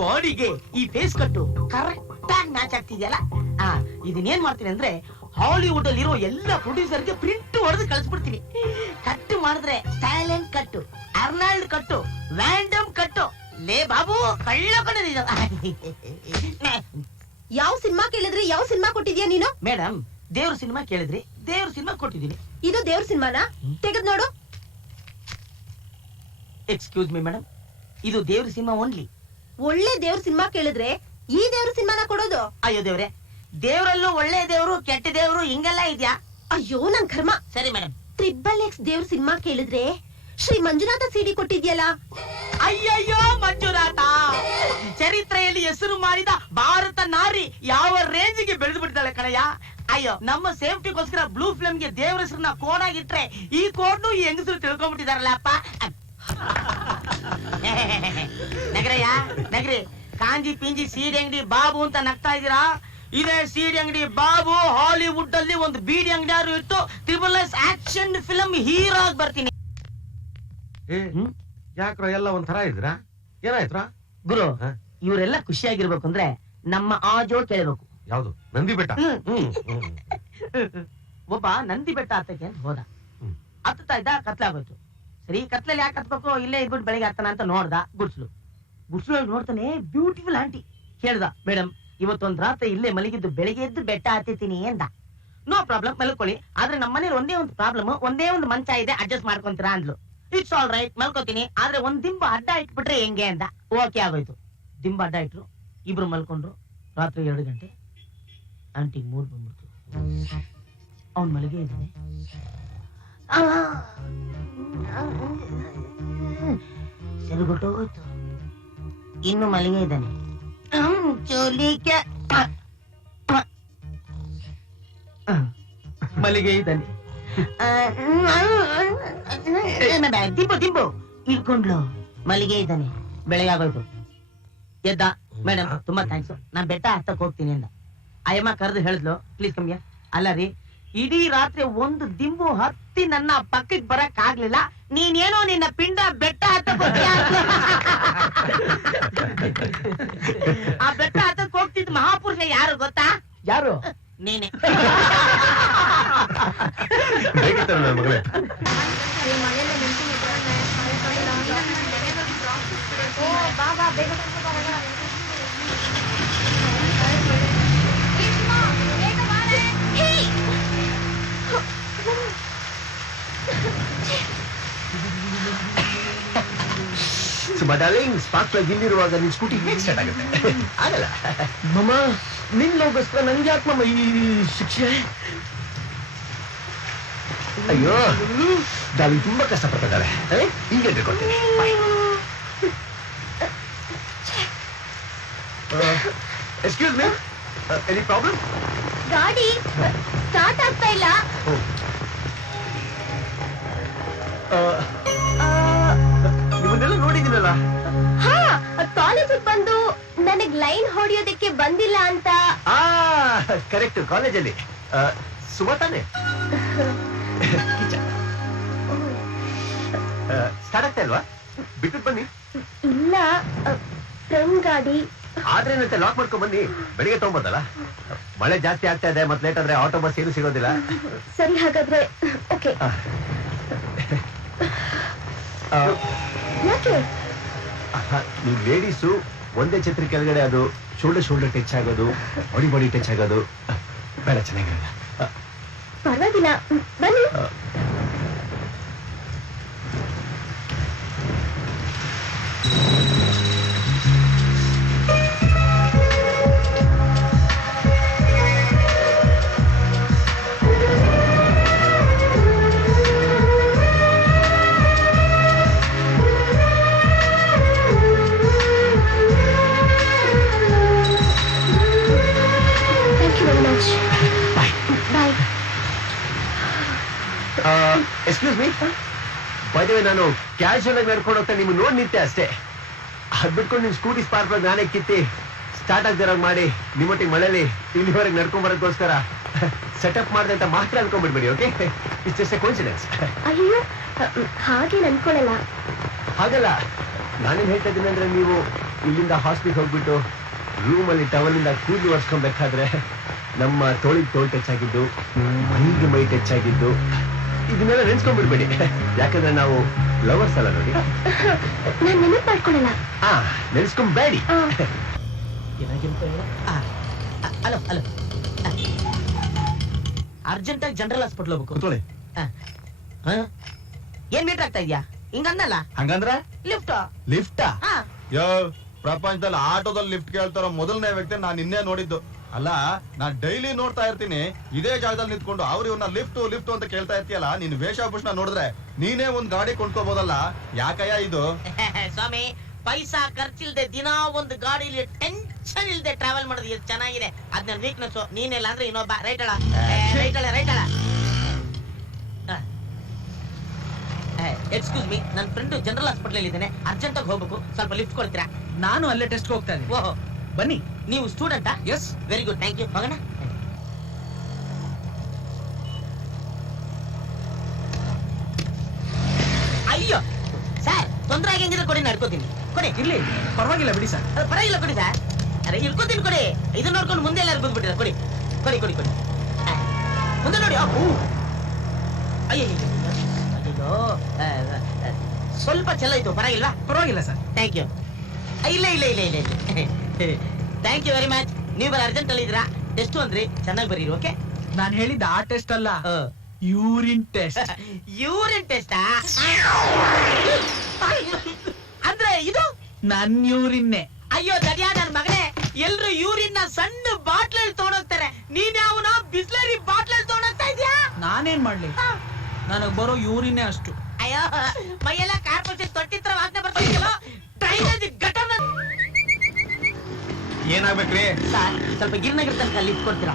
ಬಾಡಿಗೆ ಈ ಫೇಸ್ ಕಟ್ಟು ಕರೆಕ್ಟ್ ಆಗಿ ಮ್ಯಾಚ್ ಆಗ್ತಿದೆಯಲ್ಲ. ಇದನ್ನೇನ್ ಮಾಡ್ತೀನಿ ಅಂದ್ರೆ ಹಾಲಿವುಡ್ ಅಲ್ಲಿ ಇರೋ ಎಲ್ಲ ಪ್ರೊಡ್ಯೂಸರ್ಗೆ ಪ್ರಿಂಟ್ ಹೊಡೆದು ಕಳಿಸ್ಬಿಡ್ತೀನಿ. ಕಟ್ಟು ಮಾಡಿದ್ರೆ ಸೈಲೆಂಟ್ ಕಟ್ಟು, ಅರ್ನಾಲ್ಡ್ ಕಟ್ಟು, ವ್ಯಾಂಡಮ್ ಕಟ್ಟು. ಲೇ ಬಾಬು ಕಳ್ಳ ಕಣ್ಣದಿದ. ಯಾವ ಸಿನಿಮಾ ಕೇಳಿದ್ರಿ? ಯಾವ ಸಿನಿಮಾ ಕೊಟ್ಟಿದ್ಯಾ ನೀನು? ಮೇಡಮ್ ದೇವ್ರ ಸಿನಿಮಾ ಕೇಳಿದ್ರಿ, ದೇವ್ರ ಸಿನಿಮಾ ಕೊಟ್ಟಿದ್ದೀನಿ. ಇದು ದೇವ್ರ ಸಿನಿಮಾನಾ? ತೆಗೆದ್ ನೋಡು. ಎಕ್ಸ್ಕ್ಯೂಸ್ ಮಿ ಮೇಡಮ್, ಇದು ದೇವ್ರ ಸಿನಿಮಾ ಓನ್ಲಿ. ಒಳ್ಳೆ ದೇವ್ರ ಸಿನಿಮಾ ಕೇಳಿದ್ರೆ ಈ ದೇವ್ರ ಸಿನಿಮಾನ ಕೊಡೋದು? ಅಯ್ಯೋ ದೇವ್ರೆ, ದೇವ್ರಲ್ಲೂ ಒಳ್ಳೆ ದೇವ್ರು ಕೆಟ್ಟ ದೇವ್ರು ಹಿಂಗೆಲ್ಲ ಇದ್ಯಾ? ಅಯ್ಯೋ ನನ್ ಕರ್ಮ. ಸರಿ ಮೇಡಮ್. XXX ದೇವ್ರ ಸಿನಿಮಾ ಕೇಳಿದ್ರೆ ಶ್ರೀ ಮಂಜುನಾಥ ಸಿಡಿ ಕೊಟ್ಟಿದ್ಯಲ್ಲ. ಅಯ್ಯಯ್ಯೋ ಮಂಜುನಾಥ, ಚರಿತ್ರೆಯಲ್ಲಿ ಹೆಸರು ಮಾಡಿದ ಭಾರತ ನಾರಿ ಯಾವ ರೇಂಜ್ಗೆ ಬೆಳೆದು ಬಿಡ್ತಾಳೆ ಕಣಯ್ಯ. ಅಯ್ಯೋ ನಮ್ಮ ಸೇಫ್ಟಿಗೋಸ್ಕರ ಬ್ಲೂ ಫಿಲ್ಮ್ಗೆ ದೇವ್ರ ಹೆಸರನ್ನ ಕೋಡ್ ಆಗಿಟ್ರೆ ಈ ಕೋಡ್ನು ಈ ಹೆಂಗಸರು ತಿಳ್ಕೊಂಡ್ಬಿಟ್ಟಿದಾರಲ್ಲಪ್ಪ. ನಗರಯ್ಯ ನಗರಿ, ಕಾಂಜಿ ಪಿಂಜಿ ಸೀಡಿ ಅಂಗಡಿ ಬಾಬು ಅಂತ ನಗ್ತಾ ಇದೀರಾ? ಇದೇ ಸೀಡಿ ಅಂಗಡಿ ಬಾಬು ಹಾಲಿವುಡ್ ಅಲ್ಲಿ ಒಂದು ಬೀಡಿ ಅಂಗಡಿ ಇಟ್ಟು XXX ಆಕ್ಷನ್ ಫಿಲ್ಮ್ ಹೀರೋ ಆಗಿ ಬರ್ತೀನಿ. ಯಾಕ್ರ ಎಲ್ಲ ಒಂಥರ ಇದ್ರಾ? ಏನಾಯ್ತ್ರ ಗುರು? ಇವರೆಲ್ಲ ಖುಷಿಯಾಗಿರ್ಬೇಕು ಅಂದ್ರೆ ನಮ್ಮ ಆಜೋ ಕೇಳಬೇಕು. ಯಾವ್ದು? ನಂದಿ ಬೆಟ್ಟ. ಒಬ್ಬ ನಂದಿ ಬೆಟ್ಟ ಹತ್ತಕ್ಕೆ ಅಂತ ಹೋದ. ಹತ್ತುತ್ತಾ ಇದ್ದ, ಕತ್ಲಾಗೋಯ್ತು. ಸರಿ ಕತ್ಲಲ್ಲಿ ಯಾಕೆ ಹತ್ಬೇಕು, ಇಲ್ಲೇ ಇದ್ಬಿಟ್ಟು ಬೆಳಿಗ್ಗೆ ಹತ್ತನ ಅಂತ ನೋಡ್ದ. ಗುಡ್ಸ್ಲು ನೋಡ್ತಾನೆ ಬ್ಯೂಟಿಫುಲ್ ಆಂಟಿ. ಕೇಳ್ದ, ಮೇಡಮ್ ಇವತ್ತೊಂದ್ ರಾತ್ರಿ ಇಲ್ಲೇ ಮಲಗಿದ್ದು ಬೆಳಿಗ್ಗೆ ಎದ್ದು ಬೆಟ್ಟ ಹತ್ತಿತೀನಿ ಎಂದ. ನೋ ಪ್ರಾಬ್ಲಮ್, ಮಲ್ಕೊಳ್ಳಿ. ಆದ್ರೆ ನಮ್ಮ ಮನೇಲಿ ಒಂದೇ ಒಂದು ಪ್ರಾಬ್ಲಮ್, ಒಂದೇ ಒಂದು ಮಂಚ ಇದೆ, ಅಡ್ಜಸ್ಟ್ ಮಾಡ್ಕೊಂತೀರಾ ಅಂದ್ಲು. ಇಟ್ಸ್ ಆಲ್ ರೈಟ್, ಮಲ್ಕೋತೀನಿ. ಆದ್ರೆ ಒಂದ್ ದಿಂಬು ಅಡ್ಡ ಇಟ್ಬಿಟ್ರೆ ಹೆಂಗೆ ಅಂದ. ಓಕೆ ಆಗೋಯ್ತು. ದಿಂಬು ಅಡ್ಡ ಇಟ್ರು, ಇಬ್ರು ಮಲ್ಕೊಂಡ್ರು. ರಾತ್ರಿ 2 ಗಂಟೆ ಆಂಟಿಗೆ ಮೂಡ್ ಬಂದ್ಬಿಡ್ತು. ಅವನ್ ಮಲಗೆ ಇದ್ದಾನೆ. ಸರಿಗೊಟ್ಟೋಯ್ತು. ಇನ್ನು ಮಲಗೆ ಇದ್ದಾನೆ. ಮಲಿಗೆ ಇದ್ದಾನೆ. ದಿಂಬು ಇಳ್ಕೊಂಡ್ಲು. ಮಲಿಗೆ ಇದ್ದಾನೆ. ಬೆಳಗ್ಗೆ ಆಗೋಯ್ತು. ಎದ್ದ, ಮೇಡಮ್ ತುಂಬಾ ಥ್ಯಾಂಕ್ಸ್, ನಾನ್ ಬೆಟ್ಟ ಹತ್ತಕ್ ಹೋಗ್ತೀನಿ ಅಂದ. ಅಯ್ಯಮ್ಮ ಕರೆದು ಹೇಳಿದ್ಲು, ಪ್ಲೀಸ್ ಕಮ್ಮಿಯ. ಅಲ್ಲ ರೀ, ಇಡೀ ರಾತ್ರಿ ಒಂದು ದಿಂಬು ಹತ್ತಿ ನನ್ನ ಪಕ್ಕಕ್ಕೆ ಬರಕ್ ಆಗ್ಲಿಲ್ಲ, ನೀನೇನೋ ನಿನ್ನ ಪಿಂಡ ಬೆಟ್ಟ ಹತ್ತಕ್ ಹೋಗ್ತೀಯ. ಆ ಬೆಟ್ಟ ಹತ್ತಕ್ ಹೋಗ್ತಿದ್ ಮಹಾಪುರುಷ ಯಾರು ಗೊತ್ತಾ? ಯಾರು? ನೀನೆ. ಮಗಳೇ ಸುಬ್ಬ ಡಾರ್ಲಿಂಗ್, ಸ್ಪಾರ್ಕ್ ಪ್ಲಗ್ ಇಲ್ಲಿರುವಾಗ ನಿನ್ ಸ್ಕೂಟಿ ಹೇಗೆ ಸ್ಟಾರ್ಟ್ ಆಗುತ್ತೆ? ಆಗಲ್ಲ ಮಮ್ಮ. ನಿನ್ ಲೋಗೋಸ್ಕರ ನನ್ಗೆ ಯಾಕೆ ಮಮ್ಮ ಈ ಶಿಕ್ಷೆ? ಅಯ್ಯೋ ಡಾರ್ಲಿಂಗ್ ತುಂಬಾ ಕಷ್ಟಪಟ್ಟಿದ್ದಾರೆ. ಈಗ ಕೊಡ್ತೀನಿ. Excuse me, any problem? ಗಾಡಿ ಸ್ಟಾರ್ಟ್ ಆಗ್ತಾ ಇಲ್ಲ. ನಿಮ್ಮನ್ನೆಲ್ಲ ನೋಡಿದ್ದೀನಲ್ಲ. ಹಾ, ಕಾಲೇಜಿಗೆ ಬಂದು ನನಗ್ ಲೈನ್ ಹೊಡಿಯೋದಕ್ಕೆ ಬಂದಿಲ್ಲ ಅಂತ. ಕರೆಕ್ಟ್, ಕಾಲೇಜಲ್ಲಿ ಸುಮತಾನೆ ಸ್ಟಾರ್ಟ್ ಆಗ್ತಾ ಇಲ್ವಾ? ಬಿಟ್ಟು ಬನ್ನಿ. ಇಲ್ಲ, ಫ್ರೆಂಡ್ ಗಾಡಿ. ಆದ್ರೆ ಏನಂತೆ ಲಾಕ್ ಮಾಡ್ಕೊಂಡ್ ಬನ್ನಿ, ಬೆಳಿಗ್ಗೆ ತಗೊಂಬಂದಲ್ಲ. ಮಳೆ ಜಾಸ್ತಿ ಆಗ್ತಾ ಇದೆ, ಮತ್ತೆ ಲೇಟ್ ಆದ್ರೆ ಆಟೋ ಬಸ್ ಏನು ಸಿಗೋದಿಲ್ಲ. ಸರಿ, ಹಾಗಾದ್ರೆ ಓಕೆ. ಯಾಕೆ? ನೀವು ಲೇಡೀಸು ಒಂದೇ ಛತ್ರಿ ಕೆಳಗಡೆ ಅದು ಶೋಲ್ಡರ್ ಟಚ್ ಆಗೋದು, ಬಾಡಿ ಟಚ್ ಆಗೋದು ಬೇಡ, ಚೆನ್ನಾಗಿರಲ್ಲ. ಪರವಾಗಿಲ್ಲ, ಬನ್ನಿ. Excuse me, by the way, ನಾನು ಕ್ಯಾಶುಯಲ್ ಆಗಿ ನಡ್ಕೊಂಡು ಹೋಗ್ತಾ ನಿಮ್ಗೆ ನೋಡಿ ನಿಂತೆ ಅಷ್ಟೇ. ಅದ್ ಬಿಟ್ಕೊಂಡು ನಿಮ್ ಸ್ಕೂಟಿ ಸ್ಪಾರ್ಕ್ ನಾನೇ ಕಿತ್ತಿ ಸ್ಟಾರ್ಟ್ ಆಗ್ದಿರೋ ಮಾಡಿ ನಿಮ್ಮೊಟ್ಟಿಗೆ ಮಳೆಯಲ್ಲಿ ಇಲ್ಲಿವರೆಗೆ ನಡ್ಕೊಂಡ್ ಬರೋದಕ್ಕೋಸ್ಕರ ಸೆಟಪ್ ಮಾಡಿದೆ ಅಂತ ಮಾತ್ರ ಅನ್ಕೊಂಡ್ಬಿಡ್ಬೇಡಿ. Okay, it's just a coincidence. ಅಯ್ಯೋ, ಹಾಗೆ ಅನ್ಕೊಳ್ಳಲ್ಲ. ಹಾಗಲ್ಲ, ನಾನೇನ್ ಹೇಳ್ತಾ ಇದ್ದೀನಿ ಅಂದ್ರೆ ನೀವು ಇಲ್ಲಿಂದ ಹಾಸ್ಪಿಟಲ್ ಹೋಗ್ಬಿಟ್ಟು ರೂಮಲ್ಲಿ ಟವಲಿಂದ ಕೂದಲು ಒರೆಸ್ಕೊಬೇಕಾದ್ರೆ ನಮ್ಮ ತೋಳಿಗೆ ತೋಳು ಟಚ್ ಆಗಿದ್ದು, ಮೈಗೆ ಮೈ ಟಚ್ ಆಗಿದ್ದು, ಇದನ್ನೆಲ್ಲ ನೆನ್ಸ್ಕೊಂಡ್ಬಿಡ್ಬೇಡಿ. ಯಾಕಂದ್ರೆ ನಾವು ಲವರ್ಸ್ ಅಲ್ಲ ನೋಡಿ. ನಾನ್ ನೆನಪು ಮಾಡ್ಕೊಳಲ್ಲ. ನೆನ್ಸ್ಕೊಂಬೇಡಿ. ಹಲೋ ಹಲೋ, ಅರ್ಜೆಂಟ್ ಆಗಿ ಜನರಲ್ ಹಾಸ್ಪಿಟಲ್ ಹೋಗ್ಬೇಕು. ಕೂತ್ಕೊಳ್ಳಿ. ಏನ್ ಮೀಟರ್ ಆಗ್ತಾ ಇದ್ಯಾ? ಹಿಂಗನ್ನಲ್ಲ. ಹಂಗಂದ್ರೆ ಲಿಫ್ಟ್ ಲಿಫ್ಟ್ ಯೋ, ಪ್ರಪಂಚದಲ್ಲಿ ಆಟೋದಲ್ಲಿ ಲಿಫ್ಟ್ ಕೇಳ್ತಾರೋ ಮೊದಲನೇ ವ್ಯಕ್ತಿ ನಾನು ಇನ್ನೇ ನೋಡಿದ್ದು. ಅಲ್ಲ, ನಾನ್ ಡೈಲಿ ನೋಡ್ತಾ ಇರ್ತೀನಿ ಇದೇ ಜಾಗದಲ್ಲಿ ನಿಂತ್ಕೊಂಡು ಅವ್ರು ಇವ್ರನ್ನ ಲಿಫ್ಟ್ ಲಿಫ್ಟ್ ಅಂತ ಕೇಳ್ತಾ ಇರ್ತೀಯಲ್ಲ. ನೀನ್ ವೇಷಭೂಷಣ ನೋಡಿದ್ರೆ ನೀನೇ ಒಂದ್ ಗಾಡಿ ಕೊಂಡ್ಕೋಬಹುದಲ್ಲ. ಯಾಕಯ್ಯ ಇದು? ಸ್ವಾಮಿ, ಪೈಸಾ ಖರ್ಚಿಲ್ದೆ ದಿನಾ ಒಂದು ಗಾಡಿಲಿ ಟೆನ್ಷನ್ ಇಲ್ದೆ ಟ್ರಾವೆಲ್ ಮಾಡೋದು ಎಷ್ಟು ಚೆನ್ನಾಗಿದೆ. ಅದ್ ನನ್ ವೀಕ್ನೆಸ್. ನೀನೆಲ್ಲ ಅಂದ್ರೆ ಇನ್ನೊಬ್ಬ. ರೈಟ್ ಅಳ ರೈಟ್ ಅಳ. ಎಕ್ಸ್ಕ್ಯೂಸ್ ಮೀ, ನನ್ನ ಫ್ರೆಂಡ್ ಜನರಲ್ ಹಾಸ್ಪಿಟಲ್ ಇದ್ದೇನೆ, ಅರ್ಜೆಂಟ್ ಆಗಿ ಹೋಗ್ಬೇಕು, ಸ್ವಲ್ಪ ಲಿಫ್ಟ್ ಕೊಡ್ತೀರಾ? ನಾನು ಅಲ್ಲೇ ಟೆಸ್ಟ್ ಹೋಗ್ತಾ ಇದ್ದೀನಿ. ಓಹೋ, ಬನ್ನಿ. ನೀವು ಸ್ಟೂಡೆಂಟಾ? Yes. Very good, thank you. ಹೋಗೋಣ. ಅಯ್ಯೋ ಸರ್, ತೊಂದರೆ ಆಗಂಗಿದ್ರೆ ಕೊಡಿ, ನಡ್ಕೋತೀನಿ. ಕೊಡಿ. ಇರ್ಲಿ, ಪರವಾಗಿಲ್ಲ ಬಿಡಿ ಸರ್. ಪರವಾಗಿಲ್ಲ, ಕೊಡಿ ಸರ್. ಅರೆ ಇಳ್ಕೋತೀನಿ, ಕೊಡಿ. ಇದನ್ನ ನೋಡ್ಕೊಂಡು ಮುಂದೆ ಎಲ್ಲ ಬಂದ್ಬಿಟ್ಟಿರ. ಕೊಡಿ ಕೊಡಿ ಕೊಡಿ ಕೊಡಿ. ಮುಂದೆ ನೋಡಿ. ಅಯ್ಯೋ ಅಯ್ಯೋ, ಸ್ವಲ್ಪ ಚೆಲ್ಲ ಇತ್ತು. ಪರವಾಗಿಲ್ವಾ? ಪರವಾಗಿಲ್ಲ ಸರ್. Thank you. ಇಲ್ಲ ಇಲ್ಲ ಇಲ್ಲ ಇಲ್ಲ ಥ್ಯಾಂಕ್ ಯು ವೆರಿ ಮಚ್. ನೀವು ಬರ ಅರ್ಜೆಂಟ್ ಅಲ್ಲಿ ಇದ್ದೀರಾ. ಟೆಸ್ಟ್ ಅಂದ್ರಿ, ಚೆನ್ನಾಗಿ ಬರೀರಿ. ಓಕೆ. ನಾನು ಹೇಳಿದ ಆ ಟೆಸ್ಟ್ ಅಲ್ಲ, ಯೂರಿನ್ ಟೆಸ್ಟ್. ಯೂರಿನ್ ಟೆಸ್ಟ್ ಅಂದ್ರೆ ಇದು ನನ್ ಯೂರಿನ್ನೇ. ಅಯ್ಯೋ ದಡ್ಯಾ ನನ್ ಮಗನೇ, ಎಲ್ರು ಯೂರಿನ್ ನ ಸಣ್ಣ ಬಾಟ್ಲಲ್ಲಿ ತಗೊಂಡೋಗ್ತಾರೆ. ನೀನ್ ಯಾವನ ಬಿಸ್ಲರಿ ಬಾಟ್ಲಲ್ಲಿ ತಗೊಂಡೋಗ್ತಾ ಇದ್ಯಾ? ನಾನೇನ್ ಮಾಡ್ಲಿ, ನನಗ್ ಬರೋ ಯೂರಿನ್ನೇ ಅಷ್ಟು. ಅಯ್ಯೋ, ಮೈಯೆಲ್ಲ ಕಾರ್ಪೊರೇಷನ್ ತೊಟ್ಟಿತ್ರ ವಾಸನೆ ಬರ್ತಿದ್ಯಲ್ಲ. Drainage gutter. ಏನಾಗ್ಬೇಕ್ರಿ? ಸರ್, ಸ್ವಲ್ಪ ಗಿರ್ನಗರ ತನಕ ಲಿಫ್ಟ್ ಕೊಡ್ತೀರಾ?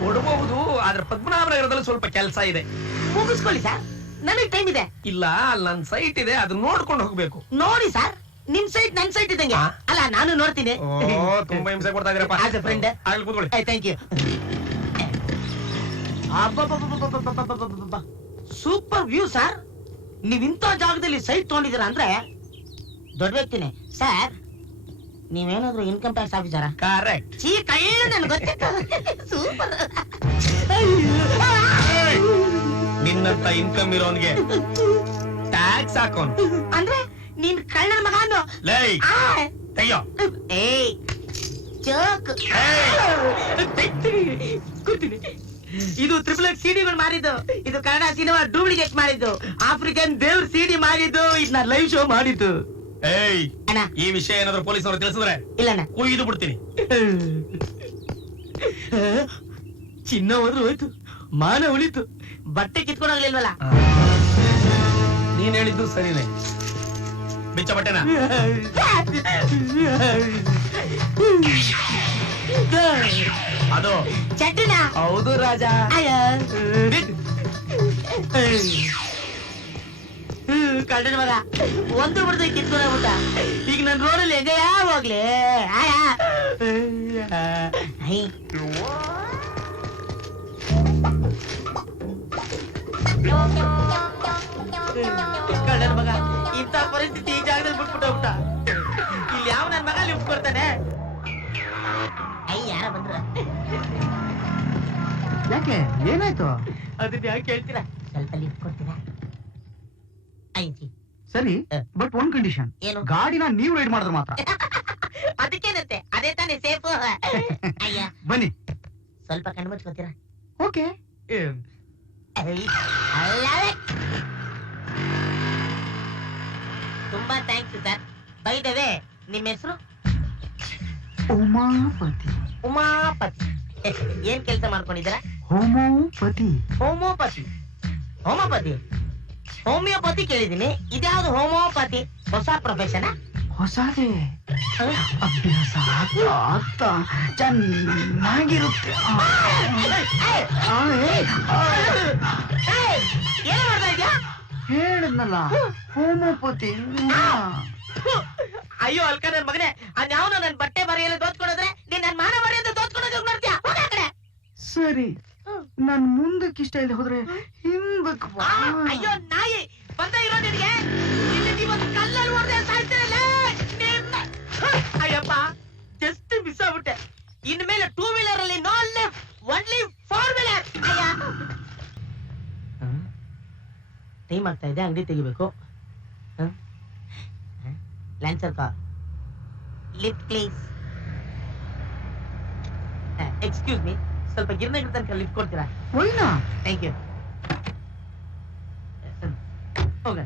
ಕೊಡಬಹುದು, ಆದ್ರೆ ಪದ್ಮನಾಭನಗರದಲ್ಲಿ ಸ್ವಲ್ಪ ಕೆಲಸ ಇದೆ. ಮುಗಿಸ್ಕೊಳ್ಳಿ ಸರ್, ನನಗೆ ಟೈಮ್ ಇದೆ. ಇಲ್ಲ, ಅಲ್ಲಿ ನನ್ ಸೈಟ್ ಇದೆ, ಅದನ್ನ ನೋಡ್ಕೊಂಡು ಹೋಗ್ಬೇಕು. ನೋಡಿ ಸರ್, ನಿಮ್ ಸೈಟ್ ನನ್ ಸೈಟ್ ಇದ್ದಂಗೆ. ಅಲ್ಲ, ನಾನು ನೋಡ್ತೀನಿ. ತುಂಬಾ ಹಿಂಸೆ ಕೊಡ್ತಾ ಇದ್ರಪ್ಪ. As A friend. ಆಗ್ಲಿ, ಕೂತ್ಕೊಳ್ಳಿ. Thank you. Super view sir. ನೀವ್ ಇಂಥ ಜಾಗದಲ್ಲಿ ಸೈಟ್ ತಗೊಂಡಿದ್ದೀರಾ ಅಂದ್ರೆ ದೊಡ್ಡ ವ್ಯಕ್ತಿನೇ. ಸರ್, ನೀವೇನಾದ್ರೂ ಇನ್ಕಮ್ ಟ್ಯಾಕ್ಸ್ ಆಫೀಸರಾ? ಕರೆಕ್ಟ್. ಚೀ ಕೈ, ನನ್ಗೆ ಗೊತ್ತಿತ್ತು. ಸೂಪರ್. ನಿನ್ನಂತ ಇನ್ಕಮ್ ಇರೋನ್ಗೆ ಟ್ಯಾಕ್ಸ್ ಹಾಕೋನ್ ಅಂದ್ರೆ ನೀನ್ ಕಳ್ಳನ ಮಗನು. ಲೈ ತೆಗಿಯೋ. ಏಯ್ ಚೋಕ್. ಕೂತೀನಿ. ಇದು ಟ್ರಿಪಲ್ ಎಕ್ಸ್ ಸಿಡಿಗಳು ಮಾರಿದ್ದು. ಇದು ಕನ್ನಡ ಸಿನಿಮಾ ಡೂಪ್ಲಿಕೇಟ್ ಮಾಡಿದ್ದು. ಆಫ್ರಿಕನ್ ದೇವ್ರ ಸಿಡಿ ಮಾಡಿದ್ದು. ಇದನ್ನ ಲೈವ್ ಶೋ ಮಾಡಿದ್ದು. ಏಯ್, ಅಣ್ಣ, ಈ ವಿಷಯ ಏನಾದ್ರು ಪೊಲೀಸರು ತಿಳಿಸಿದ್ರೆ ಇಲ್ಲಣ್ಣ, ಕುಯ್ದು ಬಿಡ್ತೀನಿ. ಚಿನ್ನ ಹೋದ್ರು ಹೋಯ್ತು, ಮಾನ ಉಳಿತು, ಬಟ್ಟೆ ಕಿತ್ಕೊಂಡೋಗ್ಲಿಲ್ವಲ್ಲ. ನೀನ್ ಹೇಳಿದ್ದು ಸರಿನೇ. ಬಿಚ್ಚ ಬಟ್ಟೆನ. ಅದು ಚಟ್ಟಿನ. ಹೌದು ರಾಜ. ಕಳ್ಳನ ಮಗ ಒಂದು ಬಿಡ್ದು ಕಿತ್ಕೊಂಡ್ಬಿಟ್ಟ. ಈಗ ನನ್ ರೋಡಲ್ಲಿ ಹೆಂಗಯ್ಯ ಹೋಗ್ಲಿ? ಕಳ್ಳನ ಮಗ ಇಂಥ ಪರಿಸ್ಥಿತಿ ಈ ಜಾಗದಲ್ಲಿ ಬಿಟ್ಬಿಟ್ಟ. ಇಲ್ಲಿ ಯಾವ ನನ್ ಮಗ ಲಿಫ್ಟ್ ಕೊಡ್ತಾನೆ? ಯಾರ ಬಂದ್ರ? ಯಾಕೆ, ಏನಾಯ್ತು? ಅದನ್ನ ಯಾಕೆ ಕೇಳ್ತೀರಾ? ಸ್ವಲ್ಪ ಲಿಫ್ಟ್ ಕೊಡ್ತೀರಾ? ಸರಿ, ಬಟ್ ಒಂದ್ ಕಂಡೀಷನ್. ಏನು? ಗಾಡಿನ ನೀವು ರೈಡ್ ಮಾಡಿದ್ರೆ ಮಾತ್ರ. ಅದಕ್ಕೇನಂತೆ, ಅದೇ ತಾನೇ ಸೇಫ್. ಅಯ್ಯ, ಬನ್ನಿ. ಸ್ವಲ್ಪ ಕಣ್ಣು ಮುಚ್ಕೋತೀರಾ? ಓಕೆ. ತುಂಬಾ thanks sir. By the way, ನಿಮ್ಮ ಹೆಸರು? ಉಮಾಪತಿ. ಉಮಾಪತಿ. ಏನ್ ಕೆಲಸ ಮಾಡ್ಕೊಂಡಿದ್ದೀರಾ? ಹೋಮೋಪತಿ. ಹೋಮೋಪತಿ. ಹೋಮೋಪತಿ, ಹೋಮಿಯೋಪತಿ ಕೇಳಿದೀನಿ. ಇದ್ಯಾವ್ದು ಹೋಮೋಪತಿ? ಹೊಸ ಪ್ರೊಫೆಷನ್? ಹೊಸದೇ. ಅಭ್ಯಾಸ ಆಗ್ತಾ ಚೆನ್ನಾಗಿರುತ್ತೆ. ಏನ್ ಮಾಡ್ತಾ ಇದ್ಯಾ? ಹೇಳಿದ್ನಲ್ಲ, ಹೋಮೋಪತಿ. ಅಯ್ಯೋ ಅಲ್ಕ ನನ್ ಮಗನೇ, ಅದ್ಯಾವನು ನನ್ ಬಟ್ಟೆ ಬರೆಯಲು ದೋಚ್ಕೊಡೋದ್ರೆ ನೀನ್ ನನ್ ಮಾನ ಮರ್ಯಾದೆ ದೋಚ್ಕೊಡೋದು ನೋಡ್ತೀಯಾ? ಹೋಗ ಆ ಕಡೆ. ಸರಿ, ನನ್ ಮುಂದಕ್ಕೆ ಇಷ್ಟ ಇಲ್ಲ ಹೋದ್ರೆ ಹಿಂದಕ್ಕೆ ಬಾ. ಅಯ್ಯೋ ನಾಯಿ, ಬಂದ ಇರೋ ನಿನಗೆ. ಇಲ್ಲಿ ನೀವೊಂದು ಕಲ್ಲಲ್ಲಿ ಹೊಡೆದೆ ಸಾಯ್ತೀರಲ್ಲ. ಟೈಮ್ ಆಗ್ತಾ ಇದೆ, ಅಂಗಡಿ ತೆಗಿಬೇಕು. Lancer car, lift please. Excuse me, ಸ್ವಲ್ಪ ಗಿರ್ನಗಿರ್ ತನಕ ಲಿಫ್ಟ್ ಕೊಡ್ತೀರಾ? ಒಯ್ನಾ ಥ್ಯಾಂಕ್ ಯು. ಹೋಗ.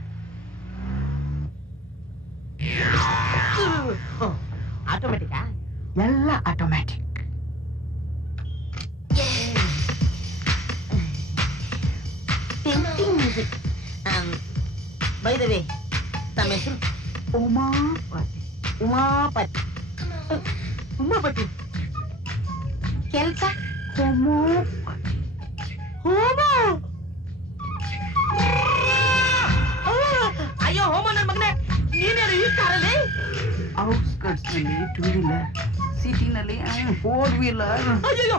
ಆಟೋಮೆಟಿಕಾ? ಎಲ್ಲ automatic. Tempting music. By the way, ತಮ್ಮ ಹೆಸರು? ಉಮಾಪತಿ. ಉಮಾಪತಿ. ಉಮಾಪತಿ. ಕೆಲಸ? ಹೋಮೋಪತಿ. ಹೋಮ. ಅಯ್ಯೋ ಹೋಮ ನನ್ನ ಮಗನೇ, ನೀನೇನು ಈ ಕಾರಲ್ಲಿ? ಔಟ್ಸ್ಕರ್ಟ್ಸ್ ನಲ್ಲಿ 2 ವೀಲರ್, ಸಿಟಿನಲ್ಲಿ 4 ವೀಲರ್. ಅಯ್ಯೋ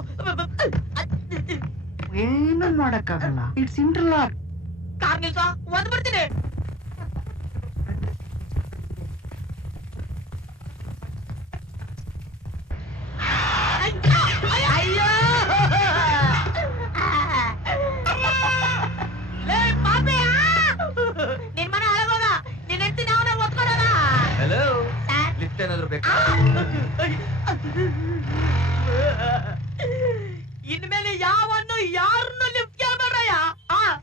ಏನು ಮಾಡಕ್ಕಾಗಲ್ಲ. It's interlock. ಕಾರ್ ನಿಲ್ಸೋ, ಒದ್ ಬಿಡ್ತೀನಿ. ಅಯ್ಯೋ ಲೇ ಪಾಪಿ, ನಿನ್ ಮನೆ ಹಾಳಾಗೋದ, ನಿನ್ ಹೆಂಡ್ತಿ ನಾವನ್ನ ಒತ್ಕೊಳ್ಳೋಣ. ಹಲೋ, ಸರ್, ಲಿಫ್ಟ್ ಏನಾದ್ರು ಬೇಕಾ? ಇನ್ಮೇಲೆ ಯಾವನ್ನು ಯಾರನ್ನು